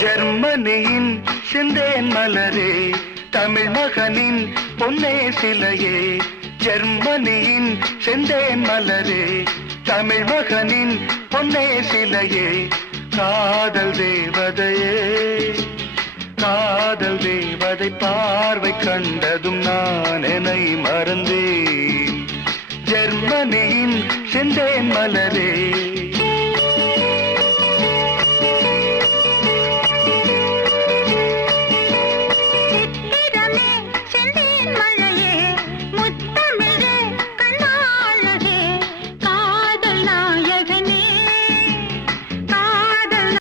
ஜெர்மனியின் செந்தேன் மலரே, தமிழ் மகனின் பொன்னே சிலையே. ஜெர்மனியின் செந்தேன் மலரே, தமிழ் மகனின் பொன்னே சிலையே. காதல் தேவதையே, காதல் தேவதை பார்வை கண்டதும் நான் என்னை மறந்தேன். ஜெர்மனியின் செந்தேன் மலரே.